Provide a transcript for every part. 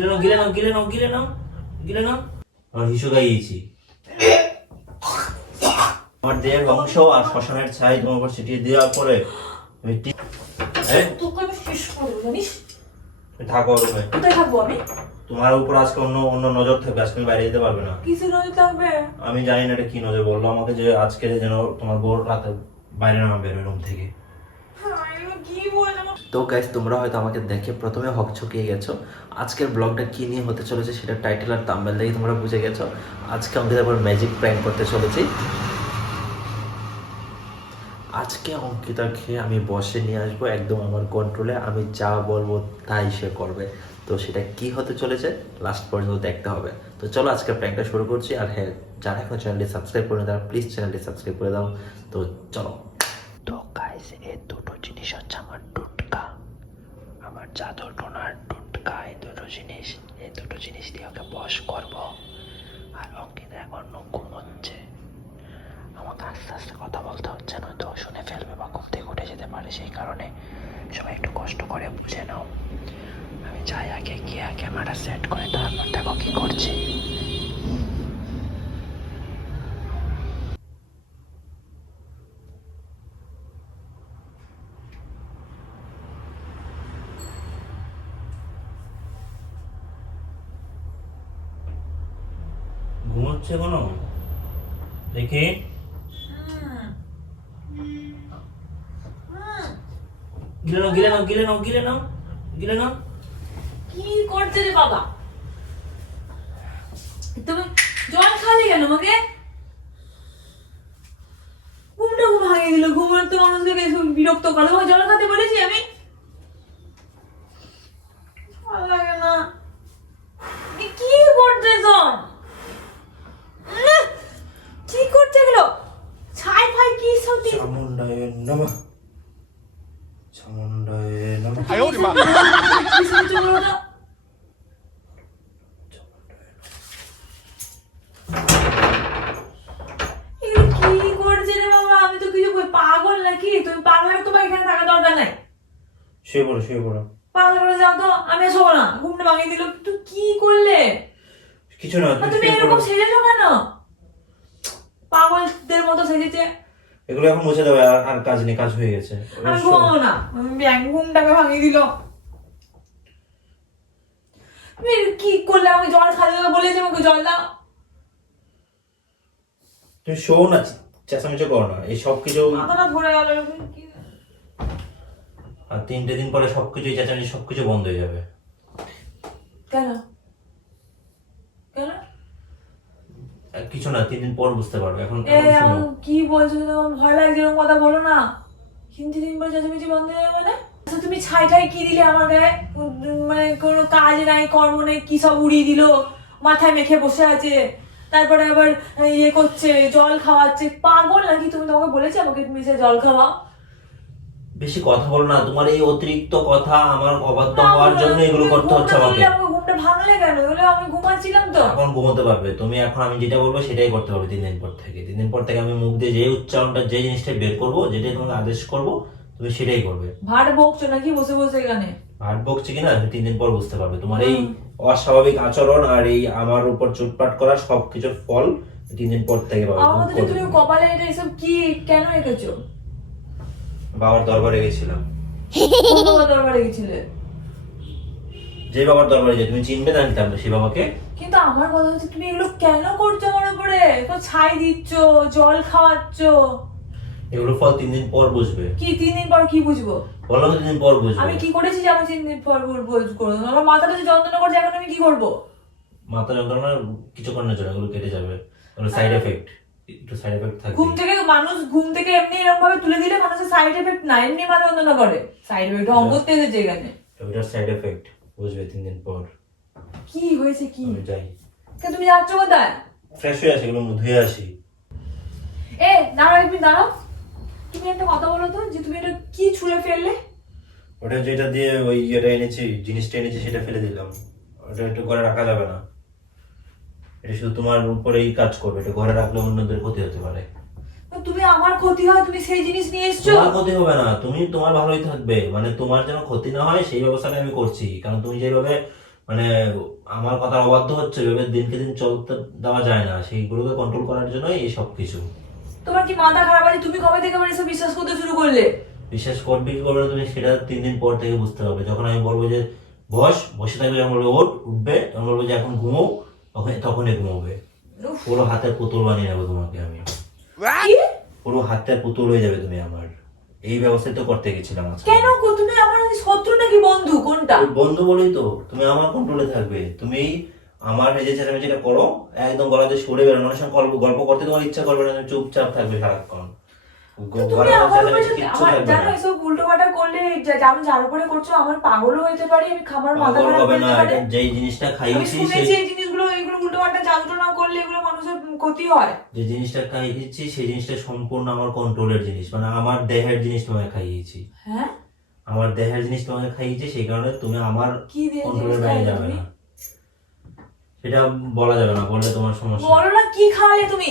গিলে নাও হিসু গাইয়েছি। আমার দেহের অংশ আর শ্মশানের ছাই তোমার উপর ছিটিয়ে দেওয়ার পরে থাকো রুমে। কোথায় থাকবো আমি? তোমার উপর আজকে অন্য অন্য নজর থাকবে, আজকে বাইরে যেতে পারবে না। কিছু নজর থাকবে? আমি জানি না এটা কি নজর, বললো আমাকে যে আজকে যেন তোমার বোর রাতে বাইরে না বেরোয় রুম থেকে। তো গাইস, তোমরা হয়তো আমাকে দেখে প্রথমে হকচকিয়ে গেছো। আজকের ব্লগটা কি নিয়ে হতে চলেছে সেটা টাইটেল আর থাম্বনেল দেখে তোমরা বুঝে গেছো। আজকে অঙ্কিতার উপর ম্যাজিক প্র্যাঙ্ক করতে চলেছি। আজকে অঙ্কিতাকে আমি বসে নিয়ে আসবো একদম আমার কন্ট্রোলে, আমি যা বলবো তাই সে করবে। তো সেটা কি হতে চলেছে লাস্ট পর্যন্ত দেখতে হবে। তো চলো আজকে প্র্যাঙ্কটা শুরু করছি। আর হ্যাঁ, যারা এখন চ্যানেলটি সাবস্ক্রাইব করে তারা প্লিজ চ্যানেলটি সাবস্ক্রাইব করে দাও। তো চলো। তো গাইস, এই দুটো জিনিস হচ্ছে আমার টুটকা, আমার জাদুর টোনার টুটকা। এই দুটো জিনিস দিয়ে ওকে বশ করবো। আর অঙ্কিতা এখন ঘুমোচ্ছে, আমাকে আস্তে আস্তে কথা বলতে হচ্ছে, নয়তো শুনে ফেলবে বা ঘুম থেকে উঠে যেতে পারে। সেই কারণে সবাই একটু কষ্ট করে বুঝে নাও। আমি যাই আগে গিয়ে ক্যামেরা সেট করে তারপর দেখো কি করছি। ঘুমোচ্ছে কোনো দেখি। গিলে নাও। কি করছে রে বাবা? তুমি জল খালি কেন আমাকে? ঘুমটা ভাঙিয়ে দিল। ঘুমের তো মানুষকে বিরক্ত করে। তোমাকে জল খাতে বলেছি আমি? ভালো লাগে না। কি করছে জন? কি করছে এগুলো? ছাই ফাই কি সত্যি? চামুন্ডায় নমঃ। কি সত্যি বলো তো? এগুলো কি করছে রে বাবা? আমি তো কিছু পাগল নাকি? তুমি পাগল হলে তোমার এখানে থাকা দরকার নাই। শুয়ে পড়ো। পাগল করে যাও তো, আমি শোবো না। ঘুমটা ভাঙিয়ে দিল। তুই কি করলে? কিছু না, আর তুমি এরকম সেজেছো কেন? পাগলদের মতো সেজেছে। এগুলো এখন মুছে দেবে, আর কাজ নেই, কাজ হয়ে গেছে। আমি ঘুমাবো না। ঘুমটাকে ভাঙিয়ে দিল। তুমি কি করলে? আমাকে জল খাওয়া দেবে বলেছে, আমাকে জল দাও। তুমি শো না, চেঁচামেচি করো না। এই সব কিছু মাথাটা ধরে গেল। আর 3টে দিন পরে সবকিছু চেঁচামেচি সবকিছু বন্ধ হয়ে যাবে। কেন কেন? কিছু না, 3 দিন পর বুঝতে পারবে। এখন কি বলছো? তোমার ভয় লাগছে? এরকম কথা বলো না। 3 দিন পর চেঁচামেচি বন্ধ হয়ে যাবে মানে? আচ্ছা, তুমি ছাই ঠাই কি দিলে আমার গায়ে? মানে কোনো কাজ নাই, কর্ম নেই, কি সব উড়িয়ে দিল। মাথায় মেখে বসে আছে, তারপরে আবার ইয়ে করছে, জল খাওয়াচ্ছে। পাগল নাকি তুমি? তোমাকে বলেছি আমাকে তুমি জল খাওয়াও? বেশি কথা বলো না। তোমার এই অতিরিক্ত কথা আমার অবাধ্য হওয়ার জন্য এগুলো করতে হচ্ছে আমাকে। ঘুমটা ভাঙলে কেন? এগুলো আমি ঘুমাচ্ছিলাম তো। এখন ঘুমোতে পারবে তুমি। এখন আমি যেটা বলবো সেটাই করতে পারবে। 3 দিন পর থেকে 3 দিন পর থেকে আমি মুখ দিয়ে যে উচ্চারণটা, যে জিনিসটা বের করবো, যেটাই তোমাকে আদেশ করবো, তুমি সেটাই করবে। ভাট বকছো নাকি বসে বসে এখানে? ভাট বকছি কিনা 3 দিন পর বুঝতে পারবে। তোমার এই অস্বাভাবিক আচরণ আর এই আমার উপর চুটপাট করা সবকিছুর ফল 3 দিন পর থেকে পাবে। আমাদের তুমি কপালে এটা এসব কি কেন রেখেছো? বাবার দরবারে গেছিলাম। কোন বাবার দরবারে গেছিলে? যে বাবার দরবারে যে তুমি চিনবে জানতাম না সেই বাবাকে। কিন্তু আমার কথা হচ্ছে, তুমি এগুলো কেন করছো আমার উপরে? তো ছাই দিচ্ছ, জল খাওয়াচ্ছ। এগুলো ফল 3 দিন পর বুঝবে। কি 3 দিন পর কি বুঝবো? বলো 3 দিন পর বুঝবে। আমি কি করেছি যে আমি 3 দিন পর বুঝবো? আমার মাথাটা যে যন্ত্রণা করছে, এখন আমি কি করবো? মাথা যন্ত্রণা কিছুক্ষণের জন্য, এগুলো কেটে যাবে। এগুলো সাইড এফেক্ট, একটু সাইড এফেক্ট থাকবে। ঘুম থেকে এমনি এরকম ভাবে তুলে দিলে মানুষের সাইড এফেক্ট না, এমনি মাথা যন্ত্রণা করে। সাইড এফেক্ট অঙ্গতে এসেছে এখানে। এটার সাইড এফেক্ট বুঝবে 3 দিন পর। কি হয়েছে কি? আমি যাই। তুমি যাচ্ছ কোথায়? ফ্রেশ হয়ে আসি, এগুলো ধুয়ে আসি। দাঁড়াও একদিন, দাঁড়াও। তুমি একটা কথা বলো তো, যে তুমি এটা কি ছুঁড়ে ফেললে? ওটা যেটা দিয়ে ওই ইয়েটা এনেছি, জিনিসটা এনেছি, সেটা ফেলে দিলাম। ওটা একটু ঘরে রাখা যাবে না। এটা শুধু তোমার উপরেই কাজ করবে। এটা ঘরে রাখলে অন্যদের ক্ষতি হতে পারে। তুমি আমার ক্ষতি হয়, তুমি সেই জিনিস নিয়ে এসছো? তোমার ক্ষতি হবে না, তুমি তোমার ভালোই থাকবে। মানে তোমার যেন ক্ষতি না হয় সেই ব্যবস্থাটা আমি করছি। কারণ তুমি যেভাবে মানে আমার কথা অবাধ্য হচ্ছে ভেবে দিনকে দিন চলতে দেওয়া যায় না, সেইগুলোকে কন্ট্রোল করার জন্যই এই সব কিছু। তোমার কি মাথা খারাপ আছে? তুমি কবে থেকে আমার এসব বিশ্বাস করতে শুরু করলে? বিশ্বাস করবে কি করবে না তুমি সেটা 3 দিন পর থেকে বুঝতে পারবে। যখন আমি বলবো যে বসে থাকবে, যখন বলবে উঠবে, যখন বলবো যে এখন ঘুমো, তখনই ঘুমোবে। উফ, পুরো হাতের পুতুল বানিয়ে নেবো তোমাকে আমি, কি? পুরো হাতের পুতুল হয়ে যাবে তুমি আমার। এই ব্যবস্থাই তো করতে গেছিলাম আজকে। কেন গো? তুমি আমার শত্রু নাকি বন্ধু, কোনটা? ওই বন্ধু বলেই তো তুমি আমার কন্ট্রোলে থাকবে। তুমি আমার এই যে চেঁচামেচিটা করো, একদম গলাতে সরে বেরো, মানুষের সঙ্গে গল্প করতে তোমার ইচ্ছা করবে না, তুমি চুপচাপ থাকবে সারাক্ষণ। তো তুমি গলার আমার উপরে চেঁচামেচি যদি কিচ্ছু আমার থাকবে জানো না। এসব উল্টোপাল্টা করলে আমি যার উপরে করছো আমার পাগলও হইতে পারি, আমি খাবার মাথা পাগল খারাপ হবে হতে না, পারে। এটা যেই জিনিসটা আমি খাইয়েছি শুনেছি এই জিনিসগুলো, এগুলো উল্টোপাল্টা যন্ত্রণা করলে এগুলো মানুষের ক্ষতি হয়। যে জিনিসটা খাইয়েছি সেই জিনিসটা সম্পূর্ণ আমার কন্ট্রোলের জিনিস, মানে আমার দেহের জিনিস তোমাকে খাইয়েছি। হ্যাঁ, আমার দেহের জিনিস তোমাকে খাইয়েছি, সেই কারণে তুমি আমার কি দিয়ে কন্ট্রোলের জিনিস বাইরে খাইলে যাবে তুমি? না। সেটা বলা যাবে না, বললে তোমার সমস্যা। বলো না কি খাওয়ালে তুমি?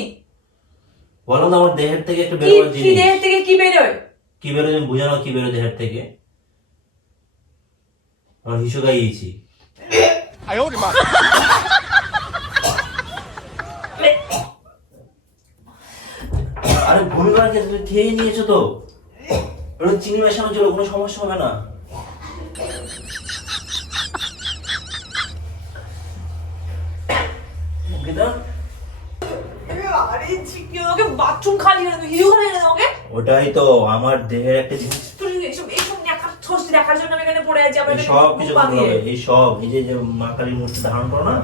বলো তো আমার দেহের থেকে একটা কি বেরোবার কি জিনিস দেহ থেকে কি বেরোয়? কি বেরোয়, তুমি বুঝানো কি বেরোয় দেহের থেকে। আমার হিসু খাইয়েছি। আরে ভুল করার কি, তুমি খেয়ে নিয়েছো তো, ওটা চিনি মেশানো ছিল, কোনো সমস্যা হবে না। অঙ্কিতা, আরে চিকি, ওকে বাথরুম খালি না, তুই হিরো খালি না ওকে? ওটাই তো আমার দেহের একটা জিনিস। তুই এইসব নেকার ছোঁচটি দেখার জন্য আমি এখানে পড়ে আছি, আমার এই এখানে সব মুখ কিছু বাঁধিয়ে। হবে, এই সব এই যে মা কালীর মূর্তি ধারণ করো না,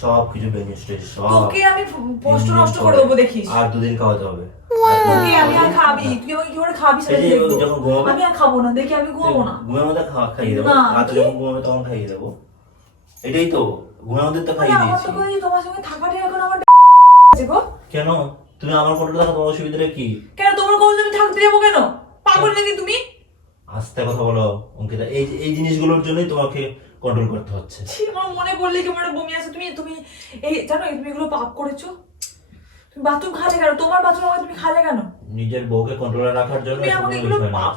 সব কিছু বেনিস্টেজ সব। তোকে আমি পোস্ট নষ্ট করে দেবো দেখিস। আর 2 দিন খাওয়াতে হবে। তোকে আমি আর খাবি, তুই আমাকে কি করে খাবি সেটা এই যে দেখবো। যখন ঘুমাবে, আমি আর খাবো না, দেখি আমি ঘুমাবো না। ঘুমের মধ্যে খাইয়ে দেবো, না, রাতে কি? যখন ঘুমাবে তখন খাইয়ে দেবো। এটাই তো, ঘুমের মধ্যে তো মানে খাইয়ে আমার দিয়েছি। তো করে তোমার সঙ্গে থাকাটাই এখন আমার আছে গো। কেন তুমি আমার কন্ট্রোলে থাকা, তোমার অসুবিধাটা কি? কেন তোমার কোনো আমি থাকতে যাবো কেন? পাগল নাকি তুমি? আস্তে কথা বলো অঙ্কিতা, এই জিনিসগুলোর জন্যই তোমাকে কন্ট্রোল করতে হচ্ছে। ছি, আমার মনে পড়লে কেমন একটা বমি আসে। তুমি তুমি এই জানো তুমি এগুলো পাপ করেছো? তুমি বাথরুম খালে কেন? তোমার বাথরুম আমাকে তুমি খালে কেন? নিজের বউকে কন্ট্রোলে রাখার জন্য তুমি আমাকে এগুলো বিষয় না। পাপ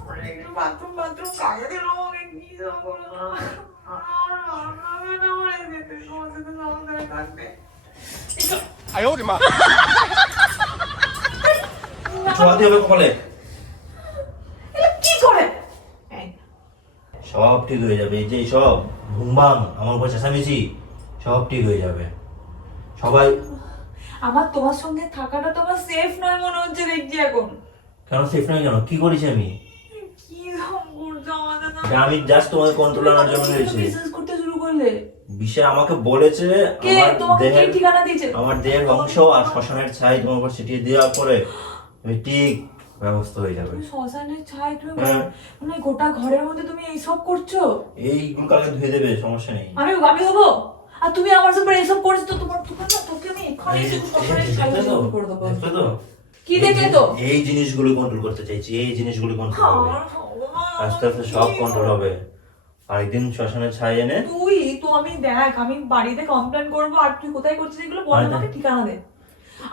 আমার এগুলো বাথরুম কাকে দিল আমাকে কি সব করলো? আমি না মরে যেতে তোমার সাথে সংসারে থাকতে। ছোঁয়াতে হবে কপালে, এগুলো কি করে? এই, সব ঠিক হয়ে যাবে। এই যে সব ঘুমবাম আমার উপর চেঁচামেচি, সব ঠিক হয়ে যাবে। সবাই আমার তোমার সঙ্গে থাকাটা তোমার সেফ নয় মনে হচ্ছে দেখছি এখন। কেন সেফ নয়, কেন কি করেছি আমি? কি সব করছো আমাদের না? এটা আমি জাস্ট তোমাকে কন্ট্রোল আনার জন্য তুমি হয়েছে। বিশ্বাস করতে শুরু করলে? বিষয় আমাকে বলেছে, কে আমার তোমাকে কি দেহের ঠিকানা দিয়েছে? আমার দেহের অংশ আর শ্মশানের ছাই তোমার উপর ছিটিয়ে দেওয়ার পরে তুমি ঠিক ব্যবস্থা হয়ে যাবে। তুমি শ্মশানের ছাই, তুমি হ্যাঁ। মানে গোটা ঘরের মধ্যে তুমি এইসব করছো? এইগুলো কালকে ধুয়ে দেবে, সমস্যা নেই। আমি হবো? আর তুমি আমার সাথে এইসব করেছো তো তোকে আমি এক্ষুনি শ্মশানের ছাই দেখলে তো? করে দেবো। দেখলে তো? কি দেখলে তো? এই জিনিসগুলো কন্ট্রোল করতে চাইছি, এই জিনিসগুলো কন্ট্রোল হবে। আমার ভগবান, আস্তে আস্তে সব কন্ট্রোল হবে। আরেকদিন শ্মশানের ছাই এনে তুই তো আমি দেখ, আমি বাড়িতে কমপ্লেন করবো আর তুই কোথায় করছিস এগুলো বল, আরে আমাকে ঠিকানা দে।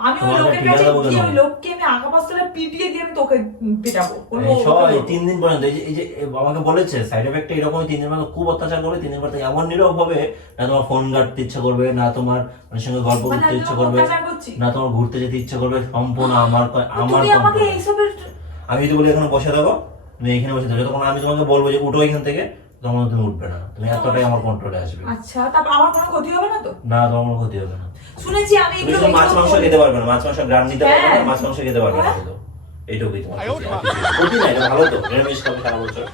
আমি ওই তোমাকে লোকের ঠিকানা কাছে দেবো গিয়ে কেন? ওই লোককে আমি আগা পাশটা পিটিয়ে দিয়ে আমি তোকে পেটাবো। বলবো, এই সব ওকে এই বলবো। 3 দিন পর্যন্ত এই যে আমাকে বলেছে সাইড এফেক্ট এরকম, 3 দিন পর্যন্ত খুব অত্যাচার করবে, 3 দিন পর থেকে এমন নীরব হবে না তোমার ফোন ঘাটতে ইচ্ছা করবে, না তোমার মানুষের সঙ্গে গল্প মানে করতে আমি ইচ্ছা তোমাকে করবে, অত্যাচার করছি? না তোমার ঘুরতে যেতে ইচ্ছা করবে, সম্পূর্ণ আমার আমার তুমি আমাকে control। এইসবের আমি যদি বলি এখানে বসে থাকো, তুমি এখানে বসে থাকো, যতক্ষণ আমি তোমাকে বলবো যে উঠো এখান থেকে, তখন তুমি উঠবে না, তুমি এতটাই আমার কন্ট্রোলে আসবে। আচ্ছা, তারপর আমার কোনো ক্ষতি হবে না তো? না, তোমার কোনো ক্ষতি হবে না। শুনেছি আমি তুমি এগুলো শুধু মাছ মাংস খেতে পারবে না, মাছ মাংস গ্রাম নিতে পারবে না, হ্যাঁ। মাছ মাংস খেতে পারবে না হ্যাঁ। শুধু। এইটুকুই তোমার ক্ষতি, আর কিছু না। ক্ষতি না, এটা ভালো তো, নিরামিষ খাবে সারা বছর।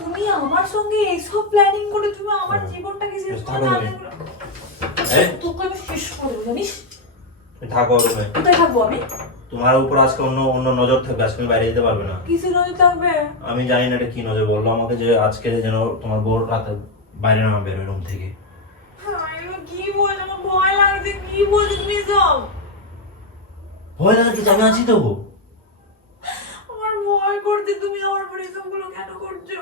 তুমি আমার সঙ্গে এইসব প্ল্যানিং করে তুমি আমার হুম। জীবনটাকে শেষ করে থাকো দাও। তুমি। হ্যাঁ, তোকে আমি শেষ করে দেবো, জানিস? তুমি থাকো রুমে। কোথায় থাকবো আমি? তোমার উপর আজকে অন্য অন্য নজর থাকবে, আজকে তুমি বাইরে যেতে পারবে না। কিসের নজর থাকবে? আমি জানি না এটা কি নজর, বললো আমাকে যে আজকে যেন তোমার বোর রাতে বাইরে না বেরোয় রুম থেকে। এগুলো কি বলছো? আমার ভয় লাগছে। কি বলছো তুমি সব? ভয় লাগার কিছু, আমি আছি তো। আমার ভয় করছে। তুমি আমার উপর এসবগুলো কেন করছো?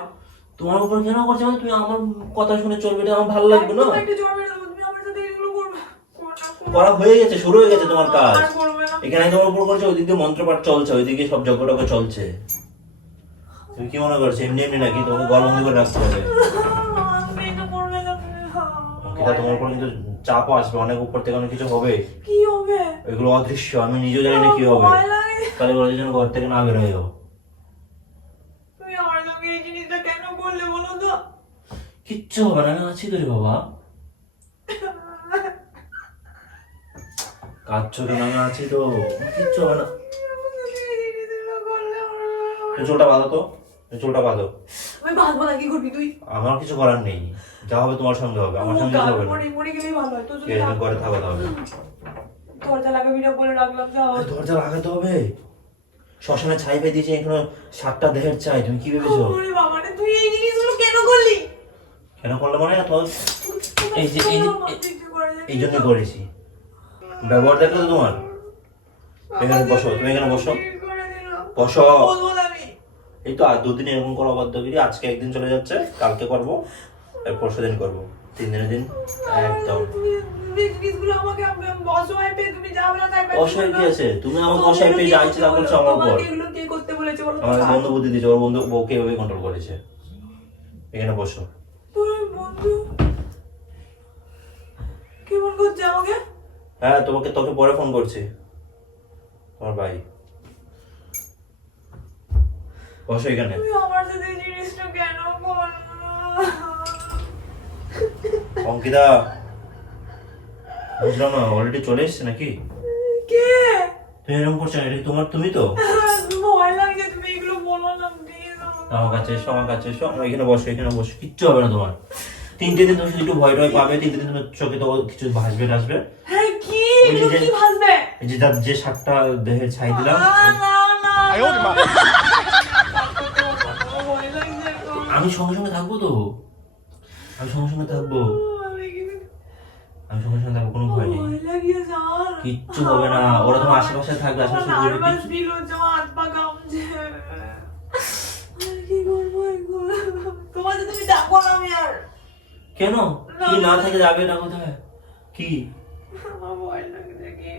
তোমার উপর কেন করছে মানে, তুমি আমার কথা শুনে চলবে, এটা আমার ভালো লাগবে না। একটু জোর মেরে দেবো, তুমি আমার সাথে এগুলো করবে? করা হয়ে গেছে, শুরু হয়ে গেছে তোমার কাজ। আর করবে না। এখানে তোমার উপর করছে, ওইদিকে মন্ত্রপাঠ চলছে, ওইদিকে সব যজ্ঞটজ্ঞ চলছে। তুমি কি মনে করছো এমনি এমনি নাকি? তোমাকে গরম করে রাখতে হবে। আমি এটা করবে না, তুমি অঙ্কিতা তোমার উপর কিন্তু চাপও আসবে, অনেক উপর থেকে অনেক কিছু হবে। কি হবে? এগুলো অদৃশ্য, আমি নিজেও জানি না কি হবে। ভয় লাগে। তাহলে বলে যেন ঘর থেকে না বেরোয়ও। তুমি আমার সঙ্গে এই জিনিসটা কেন করলে বলো তো? কিচ্ছু হবে না, আমি আছি তো রে বাবা। কাঁদছো কেন? আমি আছি তো, কিচ্ছু হবে না। চুলটা বাঁধো তো, চুলটা বাঁধো। আমি বাঁধবো না, কি করবি তুই? আমার কিছু করার নেই, যা হবে তোমার সঙ্গে হবে, আমার সঙ্গে কিছু হবে না। মরে গেলেই ভালো হয়। তোর যদি এরকম করে থাকো তাহলে। দরজা লাগাবি না বলে রাখলাম, যাও। দরজা লাগাতে হবে? শ্মশানে ছাই পেয়ে দিয়েছি, এখানে 7টা দেহের চাই, তুমি কি ভেবেছো? ওরে বাবা রে, তুই এই জিনিসগুলো কেন করলি? কেন করলে মানে তোর এই জন্য করেছি। ব্যবহার দেখলে তো তোমার। এখানে বসো, তুমি এখানে বসো, বসো। এই তো আর 2 দিন এরকম করো অবাধ্যগিরি। আজকে একদিন চলে যাচ্ছে, কালকে করবো, আর পরশু দিন করবো, 3 দিনের দিন একদম। অসহায় কি আছে? তুমি আমাকে অসহায় পেয়ে যা ইচ্ছে তা করছো আমার উপর। আমার বন্ধু বুদ্ধি দিয়েছে, ওর বন্ধু বউকে এভাবে কন্ট্রোল করেছে। এখানে বসো। কেমন করছে আমাকে? হ্যাঁ, তোকে পরে ফোন করছি, তোমার ভাই। বসো এখানে। তুমি আমার সাথে এই জিনিসটা কেন করলো? অঙ্কিতা, বুঝলাম না, অলরেডি চলে এসছে নাকি? কে? তুমি এরকম করছো না, এটা কি তুমি তো? ভয় লাগে, তুমি এগুলো বলো না প্লিজ। আমার কাছে এসো, আমার কাছে এসো, এখানে বসো, এখানে বসো, কিচ্ছু হবে না তোমার। 3টে দিন তুমি শুধু একটু ভয় টয় পাবে, 3টে দিন তোমার চোখে তো কিছু ভাসবে টাসবে। হ্যাঁ, কি এগুলো কি ভাসবে? এই যে 7টা দেহের ছাই দিলাম, না না না, আমি সঙ্গে সঙ্গে থাকবো তো, আমি সঙ্গে সঙ্গে থাকবো, আমি সঙ্গে সঙ্গে থাকবো, কোনো ভয় নেই, ভয় লাগিয়ে যান। কিচ্ছু হবে না। ওরা তোমার আশেপাশে থাকবে, আশেপাশে ঘুরবে, নার্ভাস কিচ্ছু- ফিল হচ্ছে, আমার হাত পা কাঁপছে। কি করবো এগুলো? তোমার সাথে তুমি ডাকবো না আমি আর। কেন? কি না থেকে যাবে না কোথায়? কি আমার ভয় লাগছে।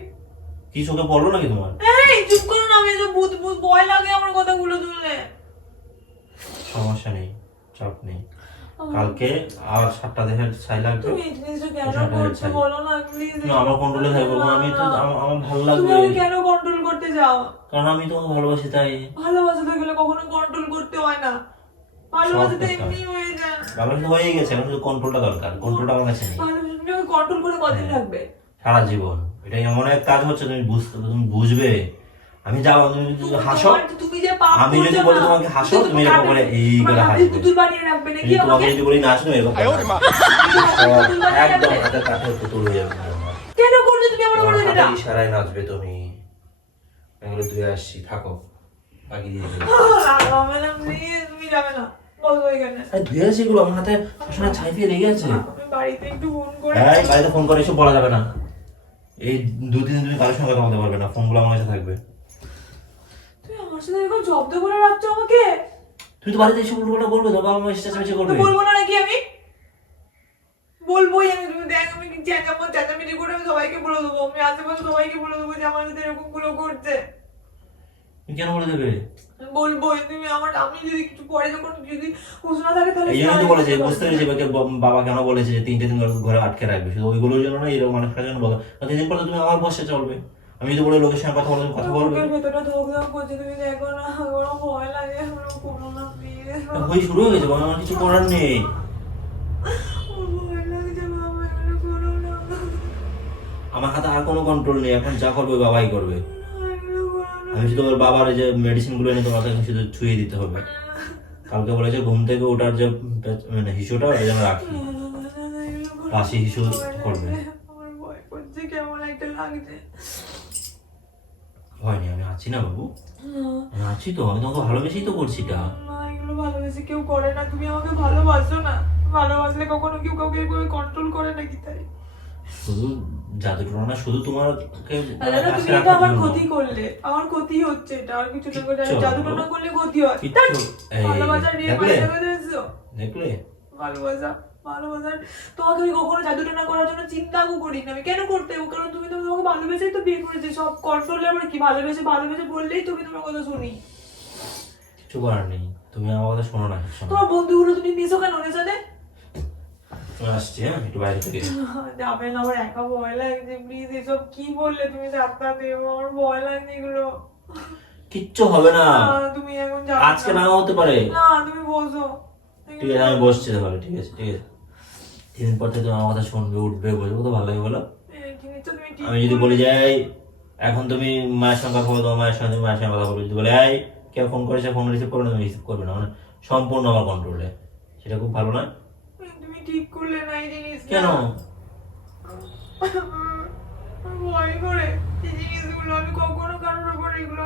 কি চোখে পড়লো নাকি তোমার? এই চুপ করো না, আমি তো ভূত ভূত ভয় লাগে আমার কথাগুলো শুনলে। সমস্যা নেই, চাপ নেই। কালকে আর 7টা দেহের ছাই লাগবে। তুমি এই জিনিসটা কেন ওটা করছো ছাই। বলো না প্লিজ। না, আমার কন্ট্রোলে থাকবো, কারণ আমি তো আমার ভালো তুমি লাগবে, আমাকে কেন কন্ট্রোল করতে যাও? কারণ আমি তোমাকে ভালোবাসি তাই। ভালোবাসাতে গেলে কখনো কন্ট্রোল করতে হয় না, ভালোবাসাতে সব এমনি হয়ে যায়। ভালোবাসা তো হয়ে গেছে, এখন শুধু কন্ট্রোলটা দরকার। কন্ট্রোলটা আমার কাছে নেই। ভালোবাসা কন্ট্রোল করে কদিন রাখবে? সারা জীবন। এটাই এমন এক কাজ হচ্ছে, তুমি বুঝবে। আমি যাও, তুমি হাসো, তুমি যে পাপ আমি যদি করছো বলি না, তোমাকে হাসো, তুমি এরকম করে এই করে হাসবে। পুতুল বানিয়ে রাখবে নাকি তোমাকে আমাকে? যদি বলি নাচ, তুমি এরকম করে হাসবে। পুতুল বানিয়ে একদম রাখবে? হাতের কাছে পুতুল হয়ে যাবে তোমার। কেন করছো তুমি আমার তোমার উপর এটা? হাতের ইশারায় নাচবে তুমি। এগুলো ধুয়ে আসছি, থাকো, বাকি দিয়ে দেবো। লাগাবে না প্লিজ, তুমি যাবে না, বসো এখানে। আরে ধুয়ে আসছি এগুলো, আমার হাতে সবসময় ছাই দিয়ে লেগে আছে। আমি বাড়িতে একটু ফোন করে। এই বাড়িতে ফোন করে এসব বলা যাবে না। এই 2-3 দিন তুমি কারোর সঙ্গে কথা বলতে পারবে না, ফোনগুলো আমার কাছে থাকবে। তুমি আমার সাথে এরকম জব্দ করে রাখছো আমাকে? তুমি তো বাড়িতে এসে উল্টোপাল্টা বলবে, তো বাবা মা এসে চেঁচামেচি তো করবে। বলবো না নাকি আমি? বলবোই আমি। তুমি দেখ, আমি চেঁচামেচি করে আমি সবাইকে বলে দেবো, আমি আশেপাশে সবাইকে বলে দেবো যে আমার সাথে এরকম গুলো করছে। তুমি কেন বলে দেবে? বলবোই। তুমি আমি যদি কিছু পরে যখন যদি ঘোষণা থাকে তাহলে এই জন্যই তো বলেছে, বুঝতে পেরেছি বাবা কেন বলেছে যে 3টে দিন ঘরে আটকে রাখবে, শুধু ওইগুলোর জন্য না, এরকম মানুষের জন্য বলো। 3 দিন পরে তুমি আমার বসে চলবে। আমি যদি বলি লোকের সঙ্গে কথা বলবে, তুমি কথা বলবে। বুকের ভেতরটা ধকধক করছে, তুমি দেখো না, আমার ভয় লাগে, আমার কোনো না প্লিজ। হয়ে শুরু হয়ে গেছে, বাবা, আমার কিছু করার নেই। ভয় লাগছে বাবা, এগুলো করো না। আমার হাতে আর কোনো কন্ট্রোল নেই, এখন যা করবে বাবাই করবে। এগুলো করো না। আমি শুধু ওর বাবার যে মেডিসিন গুলো এনে তোমাকে এখন শুধু ছুঁয়ে দিতে হবে। কালকে বলেছে ঘুম থেকে ওঠার যে মানে হিসুটা ওটা যেন রাখি, কাশি হিসু করবে। আমার ভয় করছে, কেমন একটা লাগছে। ভয় নেই, আমি আছি না বাবু, আমি আছি তো, আমি তোমাকে ভালোবেসেই তো করছি এটা। না, এগুলো ভালোবেসে কেউ করে না। তুমি আমাকে ভালোবাসো না? ভালোবাসলে কখনো কেউ কাউকে এভাবে কন্ট্রোল করে নাকি? তাই শুধু জাদুটোনা না, শুধু তোমাকে দাদা, তুমি এটা আমার ক্ষতি করলে। আমার ক্ষতি হচ্ছে, এটা আর কিছু না। কিচ্ছু জাদু হবে না। টোনা করলে ক্ষতি হয়। কিচ্ছু এই ভালোবাসা নিয়ে দেখলে পাল্টে দিয়েছো। দেখলে ভালোবাসার তোমাকে আমি কখনো জাদু টোনা করার জন্য চিন্তাও করি না। আমি কেন করতে যাবো? কারণ তুমি তো তোমাকে ভালোবেসেই তো বিয়ে করেছে। সব কন্ট্রোলে আমার কি? ভালোবেসে বললেই তুমি তোমার কথা শুনি। কিছু করার নেই, তুমি আমার কথা শোনো না। শোনো। তোমার বন্ধুগুলো তুমি মিশো কেন ওদের সাথে? আমি আসছি, হ্যাঁ একটু বাইরে থেকে। যাবেন, আমার একা ভয় লাগছে, প্লিজ। এসব কি বললে তুমি? ডাক্তার দেবো, আমার ভয় লাগছে এগুলো। কিচ্ছু হবে না, তুমি এখন যাও আজকে নাও হতে পারে। না, তুমি বসো। ঠিক আছে আমি বসছি তাহলে, ঠিক আছে ঠিক আছে। 3 দিন পর থেকে তুমি আমার কথা শুনবে, উঠবে, বসবে, তো ভালো লাগে বলো। এই জিনিসটা তুমি ঠিক আমি যদি বলি যাই এখন তুমি মায়ের সঙ্গে কথা বলো, তোমার মায়ের সঙ্গে তুমি মায়ের সঙ্গে কথা বলবে, যদি বলে এই কেউ ফোন করেছে, ফোন রিসিভ করবে না, তুমি রিসিভ করবে না, মানে সম্পূর্ণ আমার কন্ট্রোলে, সেটা খুব ভালো নয়। তুমি ঠিক করলে না এই জিনিসটা। কেন? আমার ভয় করে এই জিনিসগুলো। আমি কখনো কারোর উপর এগুলো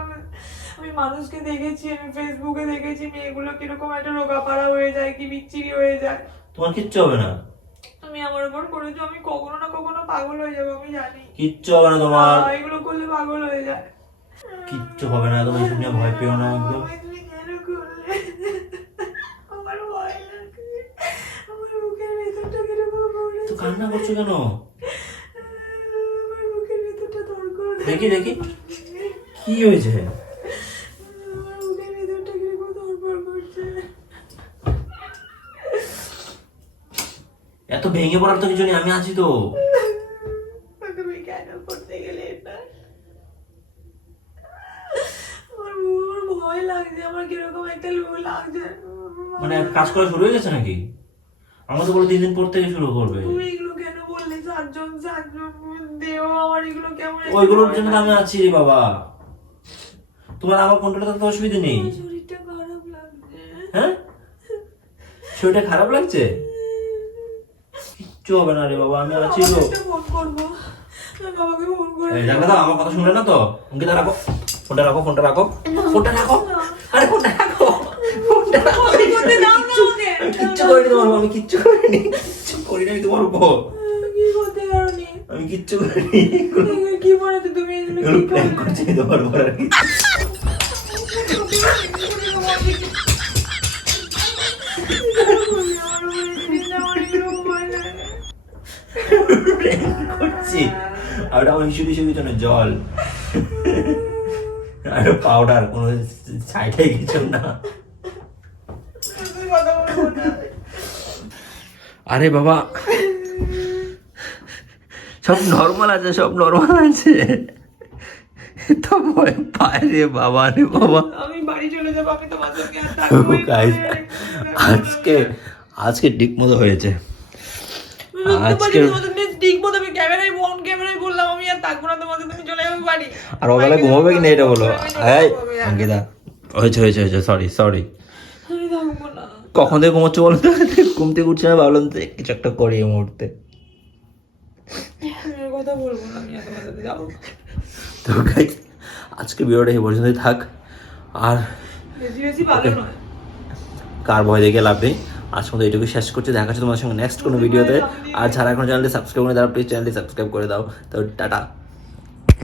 আমি মানুষকে দেখেছি, আমি ফেসবুকে দেখেছি মেয়েগুলো কিরকম একটা রোগাপাড়া হয়ে যায়, কি বিচ্ছিরি হয়ে যায়। তোমার কিচ্ছু হবে না, তুমি আমার উপর করেছো, আমি কখনো না কখনো পাগল হয়ে যাবো, আমি জানি। কিচ্ছু হবে না তোমার, এগুলো করলে পাগল হয়ে যায়। কিচ্ছু হবে না, তুমি এসব নিয়ে ভয় পেও না একদম। তুমি কেন করলে? আমার ভয় লাগছে, আমার বুকের ভেতরটা কিরকম তো করছে। কান্না করছো কেন? আমার বুকের ভেতরটা ধড়ফড় দেখি দেখি কি হয়েছে? আমার বুকের ভেতরটা কিরকম ধড়ফড় করছে। এত ভেঙে পড়ার তো কিছু নেই, আমি আছি তো। তুমি কেন করতে গেলে এটা? আমার ভয় লাগছে, আমার কিরকম একটা লাগছে। মানে কাজ করা শুরু হয়ে গেছে নাকি? আমার তো বলে 3 দিন পর থেকে শুরু করবে। তুমি এগুলো কেন বললে? চারজন দেও, আমার এগুলো কেমন একটা ওইগুলোর ভয় জন্য তো আমি আছি রে বাবা, তোমার আমার কন্ট্রোলে তো অসুবিধা নেই। আমার শরীরটা খারাপ লাগছে। হ্যাঁ শরীরটা খারাপ লাগছে? কিচ্ছু হবে না রে বাবা, আমি আছি তো। একটা ফোন করবো, আমি বাবাকে ফোন করে এই দেখো তো আমার কথা শুনলে না তো, অঙ্কিতা রাখো ফোনটা, রাখো ফোনটা, রাখো ফোনটা, রাখো আরে ফোনটা রাখো, ফোনটা রাখো। করতে দাও না ওকে। আমি কিচ্ছু করিনি তোমার, আমি কিচ্ছু করিনি, কিচ্ছু করিনি আমি তোমার উপর, কি করতে পারোনি? আমি কিচ্ছু করিনি। কি বলেছো তুমি? এগুলো এগুলো কি প্ল্যান করলে? করছি তোমার উপর আর কি। প্ল্যান করছি, আর ওটা আমার ইস্যু টিস্যু কিছু না, জল আর পাউডার, কোনো সাইডে কিছু না। আরে বাবা সব নর্মাল আছে, সব নর্মাল আছে, তো ভয় পায় রে বাবা, রে বাবা। আমি বাড়ি চলে যাবো, আমি তোমার সঙ্গে আর ও থাকবো guys, আজকে ঠিক মতো হয়েছে। আজকে ঠিক মতো আমি ক্যামেরায় ক্যামেরায় বললাম আমি আর থাকবো না তোমাদের, তুমি চলে যাবে বাড়ি। আর ওবেলা ঘুমাবে কি না এটা বলো। এই অঙ্কিতা, হয়েছে হয়েছে হয়েছে, সরি সরি। আমি থাকবো না। কখন থেকে ঘুমোচ্ছ বলো তো? ঘুম থেকে উঠছে না, ভাবলাম তো কিছু একটা করি এই মুহূর্তে। আমি আর কথা বলবো না, আমি আর তোমার সাথে যাবো না। তো গাইস আজকে ভিডিওটা এই পর্যন্তই থাক, আর বেশি বেশি ভালো নয়। কার ভয় দেখে লাভ নেই। আজ মতো এইটুকু শেষ করছি, দেখা হচ্ছে তোমার সঙ্গে নেক্সট কোনো ভিডিওতে। আর যারা এখন চ্যানেলটি সাবস্ক্রাইব করে, তারা প্লিজ চ্যানেলটি সাবস্ক্রাইব করে দাও। তো টাটা।